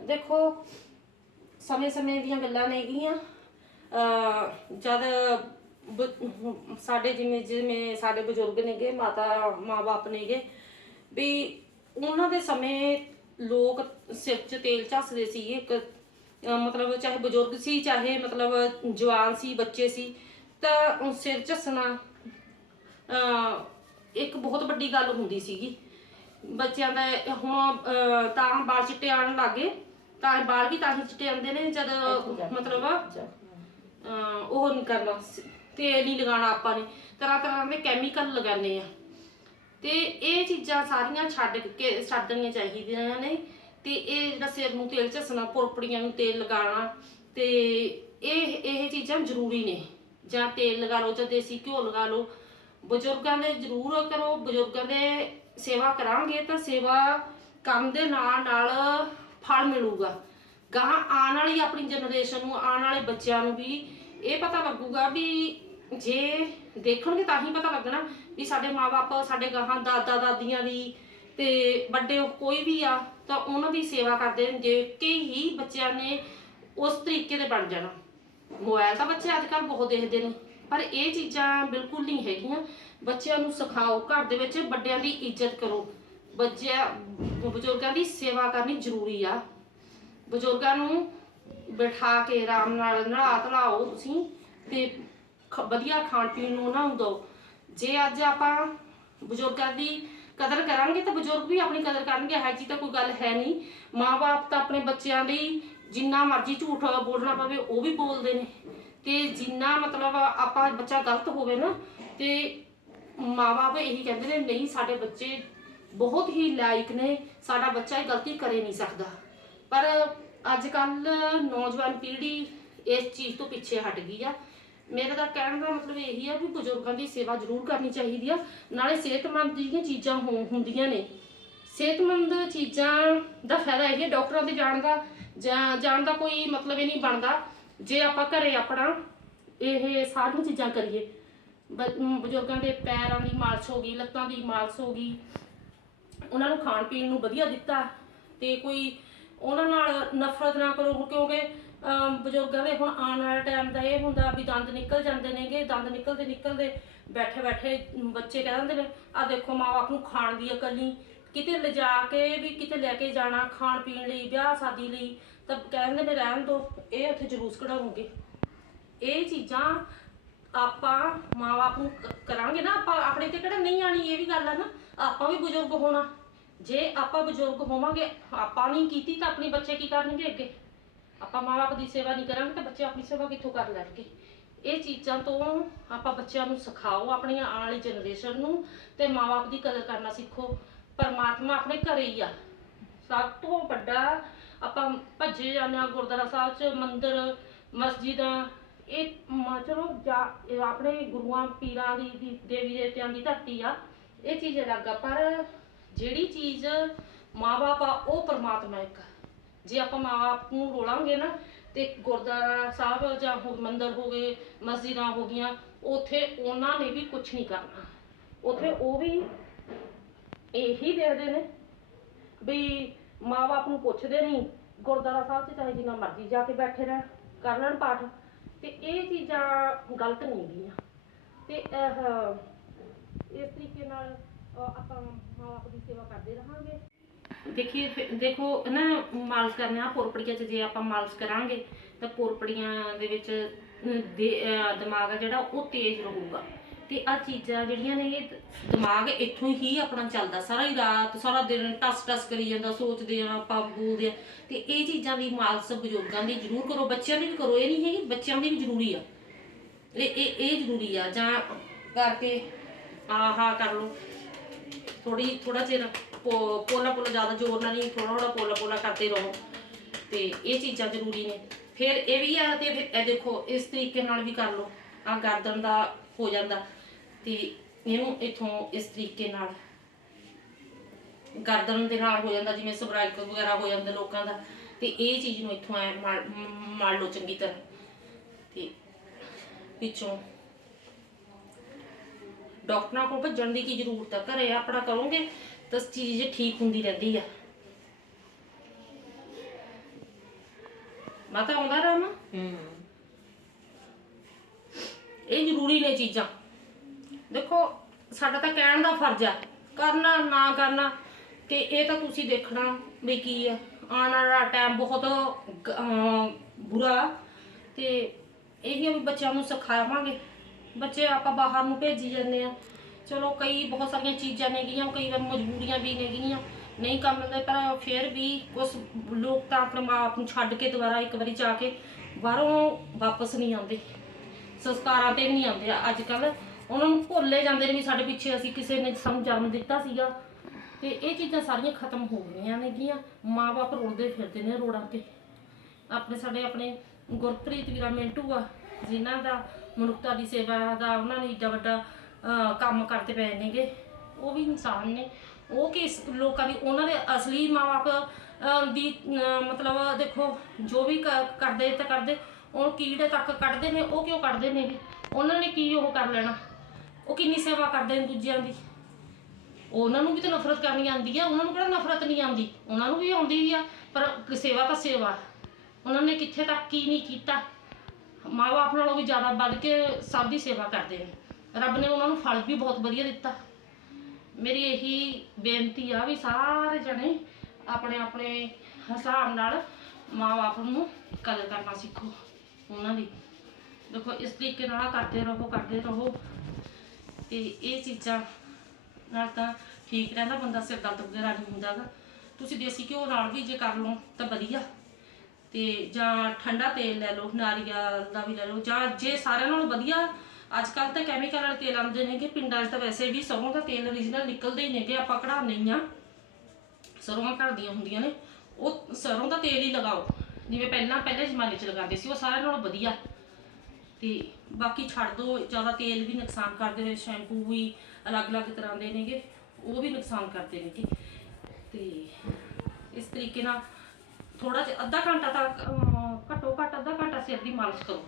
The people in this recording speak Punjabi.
ਦੇਖੋ ਸਮੇਂ-ਸਮੇਂ ਦੀਆਂ ਗੱਲਾਂ ਨੇਗੀਆਂ ਜਦ ਬ- ਸਾਡੇ ਜਿਵੇਂ ਜਿਵੇਂ ਸਾਡੇ ਬਜ਼ੁਰਗ ਨੇਗੇ, ਮਾਤਾ, ਮਾਂ-ਬਾਪ ਨੇਗੇ, ਵੀ ਉਹਨਾਂ ਦੇ ਸਮੇਂ ਲੋਕ ਸਿਰ 'ਚ ਤੇਲ ਝੱਸਦੇ ਸੀ। ਇੱਕ ਮਤਲਬ ਚਾਹੇ ਬਜ਼ੁਰਗ ਸੀ, ਚਾਹੇ ਮਤਲਬ ਜਵਾਨ ਸੀ, ਬੱਚੇ ਸੀ, ਤਾਂ ਸਿਰ ਝੱਸਣਾ ਇੱਕ ਬਹੁਤ ਵੱਡੀ ਗੱਲ ਹੁੰਦੀ ਸੀਗੀ। ਬੱਚਿਆਂ ਦਾ ਹੁਣ ਅਹ, ਤਾਂ ਬਾਲ ਚਿੱਟੇ ਆਉਣ ਲੱਗੇ। ਤਾਂ ਬਾਲ ਵੀ ਤਾਂ ਹੀ ਚਿੱਟੇ ਆਉਂਦੇ ਨੇ ਜਦ ਮਤਲਬ ਅਹ, ਉਹ ਨਹੀਂ ਕਰਨਾ ਸ- ਤੇਲ ਨਹੀਂ ਲਗਾਉਣਾ ਆਪਾਂ ਨੇ। ਤਰ੍ਹਾਂ ਤਰ੍ਹਾਂ ਦੇ ਕੈਮੀਕਲ ਲਗਾਉਂਦੇ ਆ। ਤੇ ਇਹ ਚੀਜ਼ਾਂ ਸਾਰੀਆਂ ਛੱਡ ਕੇ ਛੱਡ ਦੇਣੀਆਂ ਚਾਹੀਦੀਆਂ ਨੇ। ਤੇ ਇਹ ਜਿਹੜਾ ਸਿਰ ਨੂੰ ਤੇਲ ਝੱਸਣਾ ਪੁਰਪੜੀਆਂ ਨੂੰ ਤੇਲ ਲਗਾਉਣਾ ਤੇ ਇਹ ਇਹ ਚੀਜ਼ਾਂ ਜ਼ਰੂਰੀ ਨੇ। ਜਾਂ ਤੇਲ ਲਗਾ ਲਓ ਜਾਂ ਦੇਸੀ ਘਿਓ ਲਗਾ ਲਓ। ਬਜ਼ੁਰਗਾਂ ਦੇ ਜ਼ਰੂਰ ਕਰੋ, ਬਜ਼ੁਰਗਾਂ ਦੇ ਸੇਵਾ ਕਰਾਂਗੇ ਤਾਂ ਸੇਵਾ ਕੰਮ ਦੇ ਨਾਲ ਨਾਲ ਫਲ ਮਿਲੂਗਾ। ਗਾਂ ਆਉਣ ਵਾਲੀ ਆਪਣੀ ਜਨਰੇਸ਼ਨ ਨੂੰ, ਆਉਣ ਵਾਲੇ ਬੱਚਿਆਂ ਨੂੰ ਵੀ ਇਹ ਪਤਾ ਲੱਗੂਗਾ ਵੀ ਜੇ ਦੇਖਣਗੇ ਤਾਂ ਹੀ ਪਤਾ ਲੱਗਣਾ ਵੀ ਸਾਡੇ ਮਾਪੇ ਸਾਡੇ ਗਾਹਾਂ ਦਾਦਾ ਦਾਦੀਆਂ ਦੀ ਤੇ ਵੱਡੇ ਕੋਈ ਵੀ ਆ, ਤਾਂ ਉਹਨਾਂ ਦੀ ਸੇਵਾ ਕਰਦੇ ਨੇ, ਜੇ ਹੀ ਬੱਚਿਆਂ ਨੇ ਉਸ ਤਰੀਕੇ ਦੇ ਬਣ ਜਾਣਾ। ਮੋਬਾਈਲ ਤਾਂ ਬੱਚੇ ਅੱਜ ਕੱਲ੍ਹ ਬਹੁਤ ਦੇਖਦੇ ਨੇ। ਪਰ ਇਹ ਚੀਜ਼ਾਂ ਬਿਲਕੁਲ ਨਹੀਂ ਹੈਗੀਆਂ। ਬੱਚਿਆਂ ਨੂੰ ਸਿਖਾਓ, ਘਰ ਦੇ ਵਿੱਚ ਵੱਡਿਆਂ ਦੀ ਇੱਜ਼ਤ ਕਰੋ। ਬੱਚਿਆਂ, ਬਜ਼ੁਰਗਾਂ ਦੀ ਸੇਵਾ ਕਰਨੀ ਜ਼ਰੂਰੀ ਆ। ਬਜ਼ੁਰਗਾਂ ਨੂੰ ਬਿਠਾ ਕੇ ਆਰਾਮ ਨਾਲ ਨਲਾ ਧਲਾਓ ਤੁਸੀਂ ਤੇ ਵਧੀਆ ਖਾਣ ਪੀਣ ਨੂੰ ਉਹਨਾਂ ਨੂੰ ਦਿਓ। ਜੇ ਅੱਜ ਆਪਾਂ ਬਜ਼ੁਰਗਾਂ ਦੀ ਕਦਰ ਕਰਾਂਗੇ ਤਾਂ ਬਜ਼ੁਰਗ ਵੀ ਆਪਣੀ ਕਦਰ ਕਰਨਗੇ ਹੈ ਜੀ ਤਾਂ ਕੋਈ ਗੱਲ ਹੈ ਨਹੀਂ। ਮਾਪੇ ਤਾਂ ਆਪਣੇ ਬੱਚਿਆਂ ਲਈ ਜਿੰਨਾ ਮਰਜ਼ੀ ਝੂਠ ਬੋਲਣਾ ਪਵੇ, ਉਹ ਵੀ ਬੋਲਦੇ ਨੇ। ਤੇ ਜਿੰਨਾ ਮਤਲਬ ਆਪਾਂ ਬੱਚਾ ਗਲਤ ਹੋਵੇ ਨਾ, ਤੇ ਮਾਪੇ ਇਹੀ ਕਹਿੰਦੇ ਨੇ, ਨਹੀਂ, ਸਾਡੇ ਬੱਚੇ ਬਹੁਤ ਹੀ ਲਾਇਕ ਨੇ, ਸਾਡਾ ਬੱਚਾ ਇਹ ਗਲਤੀ ਕਰੇ ਨਹੀਂ ਸਕਦਾ। ਪਰ ਅੱਜ ਕੱਲ ਨੌਜਵਾਨ ਪੀੜ੍ਹੀ ਇਸ ਚੀਜ਼ ਤੋਂ ਪਿੱਛੇ ਹਟ ਗਈ ਆ। ਮੇਰੇ ਦਾ ਕਹਿਣ ਦਾ ਮਤਲਬ ਇਹੀ ਆ ਵੀ ਬਜ਼ੁਰਗਾਂ ਦੀ ਸੇਵਾ ਜ਼ਰੂਰ ਕਰਨੀ ਚਾਹੀਦੀ ਆ, ਨਾਲੇ ਸਿਹਤਮੰਦ ਜਿਹੜੀਆਂ ਚੀਜ਼ਾਂ ਹੋ- ਹੁੰਦੀਆਂ ਨੇ। ਸਿਹਤਮੰਦ ਚੀਜ਼ਾਂ ਦਾ ਫਾਇਦਾ ਇਹ ਹੈ, ਡਾਕਟਰਾਂ ਦੇ ਜਾਣ ਦਾ ਜਾਂ ਜਾਣ ਦਾ ਕੋਈ ਮਤਲਬ ਇਹ ਨਹੀਂ ਬਣਦਾ ਜੇ ਆਪਾਂ ਘਰੇ ਆਪਣਾ ਇਹ ਸਾਰੀਆਂ ਚੀਜ਼ਾਂ ਕਰੀਏ ਬ- ਬਜ਼ੁਰਗਾਂ ਦੇ ਪੈਰਾਂ ਦੀ ਮਾਲਸ ਹੋ ਗਈ ਲੱਤਾਂ ਦੀ ਮਾਲਸ਼ ਹੋ ਗਈ ਉਹਨਾਂ ਨੂੰ ਖਾਣ ਪੀਣ ਨੂੰ ਵਧੀਆ ਦਿੱਤਾ ਤੇ ਕੋਈ ਉਹਨਾਂ ਨਾਲ ਨਫ਼ਰਤ ਨਾ ਕਰੋ ਕਿਉਂਕਿ ਅਮ, ਬਜ਼ੁਰਗਾਂ ਦੇ ਹੁਣ ਆਉਣ ਵਾਲੇ ਟਾਈਮ ਦਾ ਇਹ ਹੁੰਦਾ ਵੀ ਦੰਦ ਨਿਕਲ ਜਾਂਦੇ ਨੇਗੇ ਦੰਦ ਨਿਕਲਦੇ ਨਿਕਲਦੇ ਬੈਠੇ ਬੈਠੇ ਬੱਚੇ ਕਹਿ ਦਿੰਦੇ ਨੇ ਆ ਦੇਖੋ ਮਾਂ ਬਾਪ ਨੂੰ ਖਾਣ ਦੀ ਅਕਲ ਨਹੀਂ ਕਿਤੇ ਲਿਜਾ ਕੇ ਵੀ ਕਿਤੇ ਲੈ ਕੇ ਜਾਣਾ ਖਾਣ ਪੀਣ ਲਈ ਵਿਆਹ ਸ਼ਾਦੀ ਲਈ ਤਾਂ ਕਹਿੰਦੇ ਨੇ ਰਹਿਣ ਦੋ, ਇਹ ਉੱਥੇ ਜਲੂਸ ਕਢਾਉਣਗੇ ਇਹ ਚੀਜ਼ਾਂ ਆਪਾਂ ਮਾਂ-ਬਾਪ ਨੂੰ ਕ- ਕਰਾਂਗੇ ਨਾ, ਆਪਾਂ ਆਪਣੇ ਤੇ ਕਿਹੜਾ ਨਹੀਂ ਆਣੀ ਇਹ ਵੀ ਗੱਲ ਆ ਨਾ, ਆਪਾਂ ਵੀ ਬਜ਼ੁਰਗ ਹੋਣਾ। ਜੇ ਆਪਾਂ ਬਜ਼ੁਰਗ ਹੋਵਾਂਗੇ, ਆਪਾਂ ਨਹੀਂ ਕੀਤੀ ਤਾਂ ਆਪਣੇ ਬੱਚੇ ਕੀ ਕਰਨਗੇ ਅੱਗੇ? ਆਪਾਂ ਮਾਂ-ਬਾਪ ਦੀ ਸੇਵਾ ਨਹੀਂ ਕਰਾਂਗੇ ਤਾਂ ਬੱਚੇ ਆਪਣੀ ਸੇਵਾ ਕਿੱਥੋਂ ਕਰ ਲੈਣਗੇ? ਇਹ ਚੀਜ਼ਾਂ ਤੋਂ ਆਪਾਂ ਬੱਚਿਆਂ ਨੂੰ ਸਿਖਾਓ, ਆਪਣੀ ਆਉਣ ਵਾਲੀ ਜਨਰੇਸ਼ਨ ਨੂੰ ਤੇ ਮਾਂ-ਬਾਪ ਦੀ ਕਦਰ ਕਰਨਾ ਸਿੱਖੋ। ਪਰਮਾਤਮਾ ਆਪਣੇ ਘਰੇ ਹੀ ਆ। ਸਭ ਤੋਂ ਵੱਡਾ ਆਪਾਂ ਭੱਜੇ ਜਾਂਦੇ ਆ ਗੁਰਦੁਆਰਾ ਸਾਹਿਬ ਚ, ਮੰਦਿਰ, ਮਸਜਿਦਾਂ, ਇਹ ਮ- ਚਲੋ ਜਾ, ਇਹ ਆਪਣੇ ਗੁਰੂਆਂ, ਪੀਰਾਂ ਦੀ ਦੀ, ਦੇਵੀ ਦੇਵਤਿਆਂ ਦੀ ਧਰਤੀ ਆ, ਇਹ ਚੀਜ਼ ਅਲੱਗ ਆ, ਪਰ ਜਿਹੜੀ ਚੀਜ਼ ਮਾਂ-ਬਾਪ ਆ, ਉਹ ਪਰਮਾਤਮਾ ਇੱਕ ਆ। ਜੇ ਆਪਾਂ ਮਾਂ-ਬਾਪ ਨੂੰ ਰੋਲਾਂਗੇ ਨਾ, ਤੇ ਗੁਰਦੁਆਰਾ ਸਾਹਿਬ ਜਾਂ ਹੋ ਮੰਦਿਰ ਹੋ ਗਏ, ਮਸਜਿਦਾਂ ਹੋ ਗਈਆਂ, ਉਥੇ ਉਹਨਾਂ ਨੇ ਵੀ ਕੁਝ ਨਹੀਂ ਕਰਨਾ ਉਥੇ ਉਹ ਵੀ ਇਹੀ ਦੇਖਦੇ ਨੇ ਵੀ ਮਾਂ-ਬਾਪ ਨੂੰ ਪੁੱਛਦੇ ਨਹੀਂ। ਗੁਰਦੁਆਰਾ ਸਾਹਿਬ 'ਚ ਚਾਹੇ ਜਿੰਨਾ ਮਰਜ਼ੀ ਜਾ ਕੇ ਬੈਠੇ ਰਹਿਣ, ਕਰ ਲੈਣ ਪਾਠ। ਤੇ ਇਹ ਚੀਜ਼ਾਂ ਗਲਤ ਨਹੀਂ ਗੀਆਂ ਤੇ ਇਹ, ਇਸ ਤਰੀਕੇ ਨਾਲ ਆਪਾਂ ਮਾਂ-ਬਾਪ ਦੀ ਸੇਵਾ ਕਰਦੇ ਰਹਾਂਗੇ। ਦੇਖੀਏ ਦੇਖੋ ਨਾ ਮਾਲਸ਼ ਕਰਨੇ ਆ ਪੁਰਪੜੀਆਂ 'ਚ ਜੇ ਆਪਾਂ ਮਾਲਸ਼ ਕਰਾਂਗੇ, ਤਾਂ ਪੁਰਪੜੀਆਂ ਦੇ ਵਿੱਚ ਦੇ- ਦਿਮਾਗ ਆ ਜਿਹੜਾ, ਉਹ ਤੇਜ਼ ਰਹੂਗਾ। ਤੇ ਆ ਚੀਜ਼ਾਂ ਜਿਹੜੀਆਂ ਨੇ ਇਹ ਦਿਮਾਗ ਇੱਥੋਂ ਹੀ ਆਪਣਾ ਚੱਲਦਾ, ਸਾਰਾ ਹੀ ਰਾਤ, ਸਾਰਾ ਦਿਨ ਟਸ ਟਸ ਕਰੀ ਜਾਂਦਾ, ਸੋਚਦੇ ਆ, ਆਪਾਂ ਬੋਲਦੇ ਆ। ਤੇ ਇਹ ਚੀਜ਼ਾਂ ਦੀ ਮਾਲਿਸ਼ ਬਜ਼ੁਰਗਾਂ ਦੀ ਜ਼ਰੂਰ ਕਰੋ, ਬੱਚਿਆਂ ਦੀ ਵੀ ਕਰੋ, ਇਹ ਨਹੀਂ ਹੈਗੀ ਬੱਚਿਆਂ ਦੀ ਵੀ ਜ਼ਰੂਰੀ ਆ। ਇਹ ਇਹ ਇਹ ਜ਼ਰੂਰੀ ਆ, ਜਾਂ ਕਰਕੇ ਆਹਾ ਕਰ ਲਓ। ਥੋੜੀ ਥੋੜਾ ਚਿਰ ਪੋਲਾ ਪੋਲਾ ਜ਼ਿਆਦਾ ਜ਼ੋਰ ਨਾਲ ਨਹੀਂ ਥੋੜਾ ਥੋੜਾ ਪੋਲਾ ਪੋਲਾ ਕਰਦੇ ਰਹੋ। ਤੇ ਇਹ ਚੀਜ਼ਾਂ ਜ਼ਰੂਰੀ ਨੇ। ਫਿਰ ਇਹ ਵੀ ਆ, ਤੇ ਫਿਰ ਇਹ ਦੇਖੋ, ਇਸ ਤਰੀਕੇ ਨਾਲ ਵੀ ਕਰ ਲਓ। ਆ ਗਰਦਨ ਦਾ ਹੋ ਜਾਂਦਾ। ਤੇ ਇਹਨੂੰ ਇਥੋਂ ਇਸ ਤਰੀਕੇ ਨਾਲ ਗਰਦਨ ਦੇ ਨਾਲ ਹੋ ਜਾਂਦਾ ਜਿਵੇਂ ਸਬਰਾਈਕ ਵਗੈਰਾ ਹੋ ਜਾਂਦਾ ਲੋਕਾਂ ਦਾ ਤੇ ਇਹ ਚੀਜ਼ ਨੂੰ ਇਥੋਂ ਐ ਮਾਰ ਲਓ ਚੰਗੀ ਤਰ੍ਹਾਂ। ਤੇ ਪਿੱਛੋਂ ਡਾਕਟਰਾਂ ਕੋਲ ਭੱਜਣ ਦੀ ਕੀ ਜ਼ਰੂਰਤ ਆ? ਘਰੇ ਆਪਣਾ ਕਰੋਗੇ ਤਾਂ ਚੀਜ਼ ਠੀਕ ਹੁੰਦੀ ਰਹਿੰਦੀ ਆ। ਮਾਤਾ ਆਉਂਦਾ ਰਾਮ ਹੂੰ। ਇਹ ਜ਼ਰੂਰੀ ਨੇ ਚੀਜ਼ਾਂ। ਦੇਖੋ, ਸਾਡਾ ਤਾਂ ਕਹਿਣ ਦਾ ਫਰਜ਼ ਆ। ਕਰਨਾ, ਨਾ ਕਰਨਾ, ਤੇ ਇਹ ਤਾਂ ਤੁਸੀਂ ਦੇਖਣਾ ਵੀ ਕੀ ਹੈ ਆਉਣ ਵਾਲਾ ਟਾਈਮ ਬਹੁਤ ਗ- ਅਮ ਬੁਰਾ ਤੇ ਇਹੀ ਆ ਵੀ ਬੱਚਿਆਂ ਨੂੰ ਸਿਖਾਵਾਂਗੇ। ਬੱਚੇ ਆਪਾਂ ਬਾਹਰ ਨੂੰ ਭੇਜੀ ਜਾਂਦੇ ਆ। ਚਲੋ, ਕਈ ਬਹੁਤ ਸਾਰੀਆਂ ਚੀਜ਼ਾਂ ਨੇਗੀਆਂ, ਕਈ ਵਾਰ ਮਜਬੂਰੀਆਂ ਵੀ ਨੇਗੀਆਂ। ਨਹੀਂ ਕੰਮ ਦਿੰਦੇ ਪਰ ਫਿਰ ਵੀ ਉਸ ਲੋਕ ਤਾਂ ਆਪਣੇ ਮਾਂ ਬਾਪ ਨੂੰ ਛੱਡ ਕੇ ਦੁਬਾਰਾ ਇੱਕ ਵਾਰੀ ਜਾ ਕੇ ਬਾਹਰੋਂ ਵਾਪਸ ਨਹੀਂ ਆਉਂਦੇ। ਸੰਸਕਾਰਾਂ ਤੇ ਵੀ ਨਹੀਂ ਆਉਂਦੇ। ਅੱਜ ਕੱਲ ਉਹਨਾਂ ਨੂੰ ਭੁੱਲੇ ਜਾਂਦੇ ਨੇ ਵੀ ਸਾਡੇ ਪਿੱਛੇ ਅਸੀਂ ਕਿਸੇ ਨੇ ਸਾਨੂੰ ਜਨਮ ਦਿੱਤਾ ਸੀਗਾ। ਤੇ ਇਹ ਚੀਜ਼ਾਂ ਸਾਰੀਆਂ ਖਤਮ ਹੋ ਗਈਆਂ ਨੇਗੀਆਂ ਮਾਪੇ ਰੋਲਦੇ ਫਿਰਦੇ ਨੇ ਰੋੜਾਂ ਤੇ। ਆਪਣੇ ਸਾਡੇ ਆਪਣੇ ਗੁਰਪ੍ਰੀਤ ਵੀਰਾ ਮਿੰਟੂ ਆ, ਜਿਨ੍ਹਾਂ ਦਾ ਮਨੁੱਖਤਾ ਦੀ ਸੇਵਾ ਦਾ ਉਹਨਾਂ ਨੇ ਏਡਾ ਵੱਡਾ ਕੰਮ ਕਰਦੇ ਪਏ ਨੇਗੇ। ਉਹ ਵੀ ਇਨਸਾਨ ਨੇ। ਉਹ ਕਿ ਲੋਕਾਂ ਦੀ, ਉਹਨਾਂ ਦੇ ਅਸਲੀ ਮਾਪੇ ਦੀ ਮਤਲਬ ਦੇਖੋ, ਜੋ ਵੀ ਕਰਦੇ ਤਾਂ ਕਰਦੇ, ਉਹ ਕੀੜੇ ਤੱਕ ਕੱਢਦੇ ਨੇ, ਉਹ ਕਿਉਂ ਕੱਢਦੇ ਨੇ? ਉਹਨਾਂ ਨੇ ਕੀ ਉਹ ਕਰ ਲੈਣਾ? ਉਹ ਕਿੰਨੀ ਸੇਵਾ ਕਰਦੇ ਨੇ ਦੂਜਿਆਂ ਦੀ? ਉਹਨਾਂ ਨੂੰ ਵੀ ਤਾਂ ਨਫ਼ਰਤ ਕਰਨੀ ਆਉਂਦੀ ਆ, ਉਹਨਾਂ ਨੂੰ ਕਿਹੜਾ ਨਫ਼ਰਤ ਨਹੀਂ ਆਉਂਦੀ? ਉਹਨਾਂ ਨੂੰ ਵੀ ਆਉਂਦੀ ਹੀ ਆ, ਪਰ ਸੇਵਾ ਤਾਂ ਸੇਵਾ। ਉਹਨਾਂ ਨੇ ਕਿੱਥੇ ਤੱਕ ਕੀ ਨਹੀਂ ਕੀਤਾ? ਮਾਂ-ਬਾਪ ਨਾਲੋਂ ਵੀ ਜ਼ਿਆਦਾ ਵੱਧ ਕੇ ਸਭ ਦੀ ਸੇਵਾ ਕਰਦੇ ਨੇ। ਰੱਬ ਨੇ ਉਹਨਾਂ ਨੂੰ ਫਲ ਵੀ ਬਹੁਤ ਵਧੀਆ ਦਿੱਤਾ। ਮੇਰੀ ਇਹੀ ਬੇਨਤੀ ਆ ਵੀ ਸਾਰੇ ਜਣੇ ਆਪਣੇ ਆਪਣੇ ਹਿਸਾਬ ਨਾਲ ਮਾਂ-ਬਾਪ ਨੂੰ ਕਦਰ ਕਰਨਾ ਸਿੱਖੋ, ਉਹਨਾਂ ਦੀ। ਦੇਖੋ, ਇਸ ਤਰੀਕੇ ਨਾਲ ਕਰਦੇ ਰਹੋ ਕਰਦੇ ਰਹੋ। ਤੇ ਇਹ ਚੀਜ਼ਾਂ ਨਾਲ ਤਾਂ ਠੀਕ ਰਹਿੰਦਾ, ਬੰਦਾ ਸਿਰ ਦਰਦ ਵਗੈਰਾ ਨਹੀਂ ਹੁੰਦਾਗਾ ਤੁਸੀਂ ਦੇਸੀ ਘਿਓ ਨਾਲ ਵੀ ਜੇ ਕਰ ਲਓ ਤਾਂ ਵਧੀਆ। ਤੇ ਜਾਂ ਠੰਡਾ ਤੇਲ ਲੈ ਲਓ, ਨਾਰੀਅਲ ਦਾ ਵੀ ਲੈ ਲਓ, ਜਾਂ ਜੇ ਸਾਰਿਆਂ ਨਾਲੋਂ ਵਧੀਆ ਅੱਜ ਕੱਲ ਤਾਂ ਕੈਮੀਕਲ ਵਾਲੇ ਤੇਲ ਆਉਂਦੇ ਨੇਗੇ, ਪਿੰਡਾਂ 'ਚ ਤਾਂ ਵੈਸੇ ਵੀ ਸਰੋਂ ਦਾ ਤੇਲ origignal ਨਿਕਲਦੇ ਹੀ ਨੇਗੇ, ਆਪਾਂ ਕਢਾਉਂਦੇ ਹੀ ਆ ਸਰੋਂ ਘਰ ਦੀਆਂ ਹੁੰਦੀਆਂ ਨੇ, ਉਹ ਸਰੋਂ ਦਾ ਤੇਲ ਹੀ ਲਗਾਓ। ਜਿਵੇਂ ਪਹਿਲਾਂ, ਪਹਿਲੇ ਜ਼ਮਾਨੇ 'ਚ ਲਗਾਉਂਦੇ ਸੀ, ਉਹ ਸਾਰਿਆਂ ਨਾਲੋਂ ਵਧੀਆ। ਤੇ ਬਾਕੀ ਛੱਡ ਦੋ, ਜ਼ਿਆਦਾ ਤੇਲ ਵੀ ਨੁਕਸਾਨ ਕਰਦੇ ਨੇ, ਸ਼ੈਂਪੂ ਵੀ ਅਲੱਗ-ਅਲੱਗ ਤਰ੍ਹਾਂ ਦੇ ਨੇਗੇ, ਉਹ ਵੀ ਨੁਕਸਾਨ ਕਰਦੇ ਨੇਗੇ। ਤੇ ਇਸ ਤਰੀਕੇ ਨਾਲ ਥੋੜਾ ਜਿਹਾ ਅੱਧਾ ਘੰਟਾ ਤੱਕ ਘੱਟੋ ਘੱਟ ਅੱਧਾ ਘੰਟਾ ਸਿਰ ਦੀ ਮਾਲਿਸ਼ ਕਰੋ।